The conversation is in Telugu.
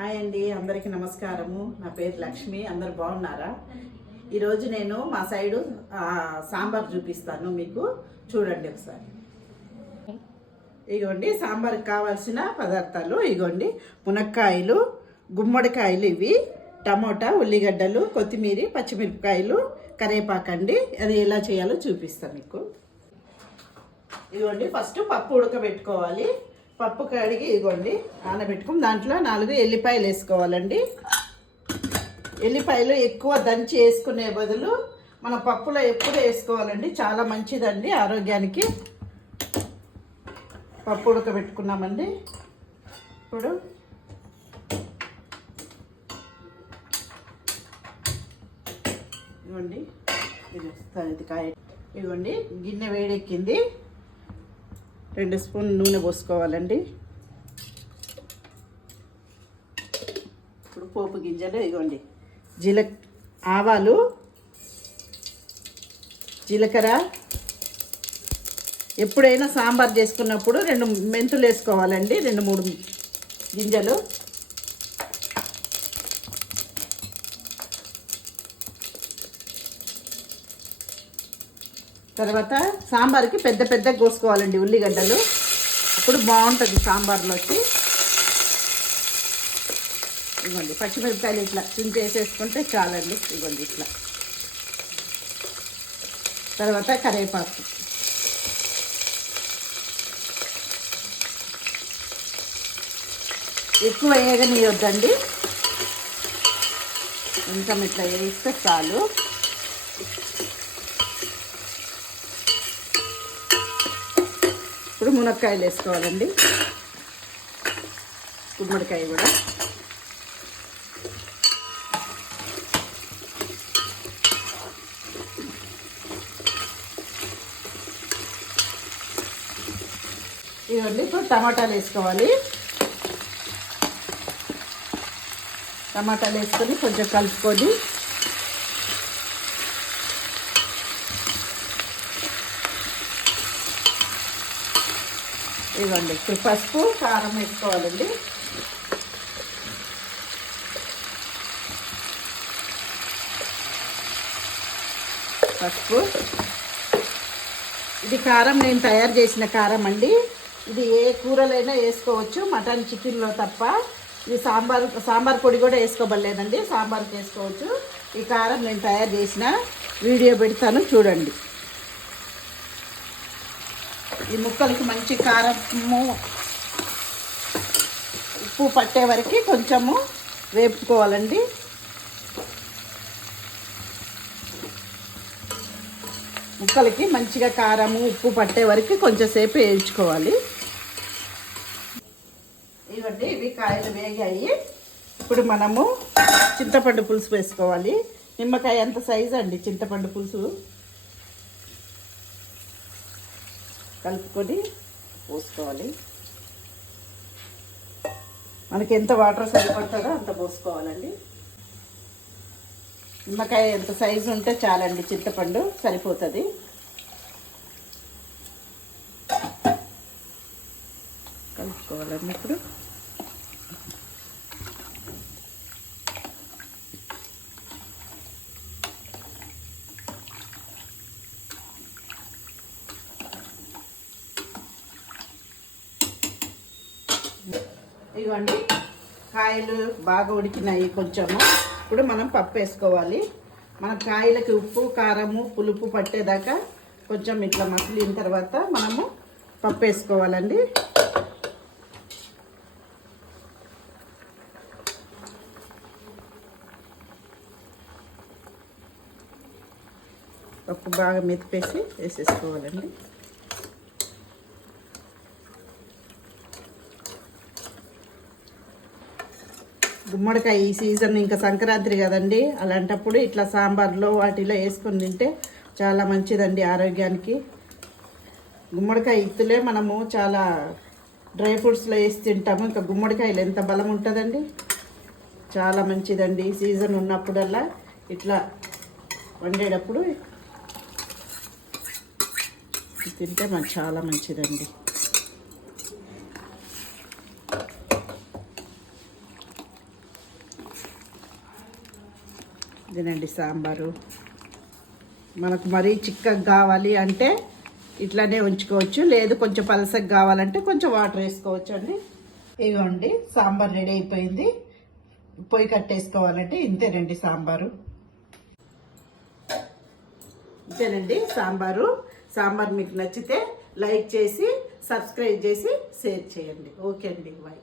హాయ్ అండి అందరికీ నమస్కారము. నా పేరు లక్ష్మి అందరు బాగున్నారా? ఈరోజు నేను మా సైడు సాంబార్ చూపిస్తాను మీకు. చూడండి ఒకసారి. ఇగోండి సాంబార్కి కావాల్సిన పదార్థాలు ఇగోండి మునక్కాయలు గుమ్మడికాయలు ఇవి టమోటా ఉల్లిగడ్డలు కొత్తిమీర పచ్చిమిరపకాయలు కరేపాకండి. అది ఎలా చేయాలో చూపిస్తాను మీకు. ఇదిగోండి ఫస్ట్ పప్పు ఉడకబెట్టుకోవాలి. పప్పు కడిగి ఇదిగోండి నానబెట్టుకుని దాంట్లో నాలుగు ఎల్లిపాయలు వేసుకోవాలండి. ఎల్లిపాయలు ఎక్కువ దంచి వేసుకునే బదులు మన పప్పులో ఎప్పుడు వేసుకోవాలండి చాలా మంచిదండి ఆరోగ్యానికి. పప్పు ఉడకబెట్టుకున్నామండి. ఇప్పుడు ఇదిగోండి ఇది ఇది కాయ ఇదిగోండి గిన్నె వేడెక్కింది. రెండు స్పూన్ నూనె పోసుకోవాలండి. ఇప్పుడు పోపు గింజలు ఇగోండి జీల ఆవాలు జీలకర్ర. ఎప్పుడైనా సాంబార్ చేసుకున్నప్పుడు రెండు మెంతులు వేసుకోవాలండి రెండు మూడు గింజలు. తర్వాత సాంబార్కి పెద్ద పెద్ద కోసుకోవాలండి ఉల్లిగడ్డలు. అప్పుడు బాగుంటుంది సాంబార్లో వచ్చి ఇవ్వండి పచ్చిమిరపకాయలు ఇట్లా తుంచి వేసేసుకుంటే చాలండి. ఇవ్వండి ఇట్లా. తర్వాత కరివేపాకు. ఎక్కువ వేయగనీయొద్దండి ఇంకా ఇట్లా వేస్తే చాలు. ఇప్పుడు మునక్కాయలు వేసుకోవాలండి. గుమ్మడికాయ కూడా. ఇవ్వండి ఇప్పుడు టమాటాలు వేసుకోవాలి. టమాటాలు వేసుకొని కొంచెం కలుపుకొని ఇవ్వండి. ఇప్పుడు పసుపు కారం వేసుకోవాలండి. పసుపు. ఇది కారం నేను తయారు చేసిన కారం అండి. ఇది ఏ కూరలైనా వేసుకోవచ్చు మటన్ చికెన్లో తప్ప. ఇది సాంబార్ సాంబార్ పొడి కూడా వేసుకోబడలేదండి. సాంబార్కి వేసుకోవచ్చు. ఈ కారం నేను తయారు చేసిన వీడియో పెడతాను చూడండి. ఈ ముక్కలకి మంచి కారము ఉప్పు పట్టే వరకు కొంచెము వేపుకోవాలండి. ముక్కలకి మంచిగా కారము ఉప్పు పట్టే వరకు కొంచెంసేపు వేయించుకోవాలి. ఇవ్వండి ఇవి కాయలు వేగాయి. ఇప్పుడు మనము చింతపండు పులుసు వేసుకోవాలి. నిమ్మకాయ ఎంత సైజు అండి చింతపండు పులుసు? కలుపుకొని పోసుకోవాలి. మనకి ఎంత వాటర్ సరిపడుతుందో అంత పోసుకోవాలండి. నిమ్మకాయ ఎంత సైజు ఉంటే చాలండి చింతపండు సరిపోతుంది. కలుపుకోవాలండి ఇప్పుడు. ఇవ్వండి. కాయలు బాగా ఉడికినాయి కొంచెము. ఇప్పుడు మనం పప్పు వేసుకోవాలి. మన కాయలకి ఉప్పు కారము పులుపు పట్టేదాకా కొంచెం ఇట్లా మసిలిన తర్వాత మనము పప్పు వేసుకోవాలండి. పప్పు బాగా మెతిపేసి వేసేసుకోవాలండి. గుమ్మడికాయ ఈ సీజన్ ఇంకా సంక్రాంతి కదండి. అలాంటప్పుడు ఇట్లా సాంబార్లో వాటిలో వేసుకొని తింటే చాలా మంచిదండి ఆరోగ్యానికి. గుమ్మడికాయ ఇత్తులే మనము చాలా డ్రై ఫ్రూట్స్లో వేసి తింటాము. ఇంకా గుమ్మడికాయలు ఎంత బలం ఉంటుందండి? చాలా మంచిదండి సీజన్ ఉన్నప్పుడల్లా ఇట్లా వండేటప్పుడు తింటే మాకు చాలా మంచిదండి. ఇదేనండి సాంబారు. మనకు మరీ చిక్కగా కావాలి అంటే ఇట్లానే ఉంచుకోవచ్చు. లేదు కొంచెం పలసగా కావాలంటే కొంచెం వాటర్ వేసుకోవచ్చు అండి ఇగోండి సాంబార్ రెడీ అయిపోయింది. పొయ్యి కట్టేసుకోవాలంటే ఇంతేనండి సాంబారు. ఇంతేనండి సాంబారు. సాంబార్ మీకు నచ్చితే లైక్ చేసి సబ్స్క్రైబ్ చేసి షేర్ చేయండి. ఓకే అండి బాయ్.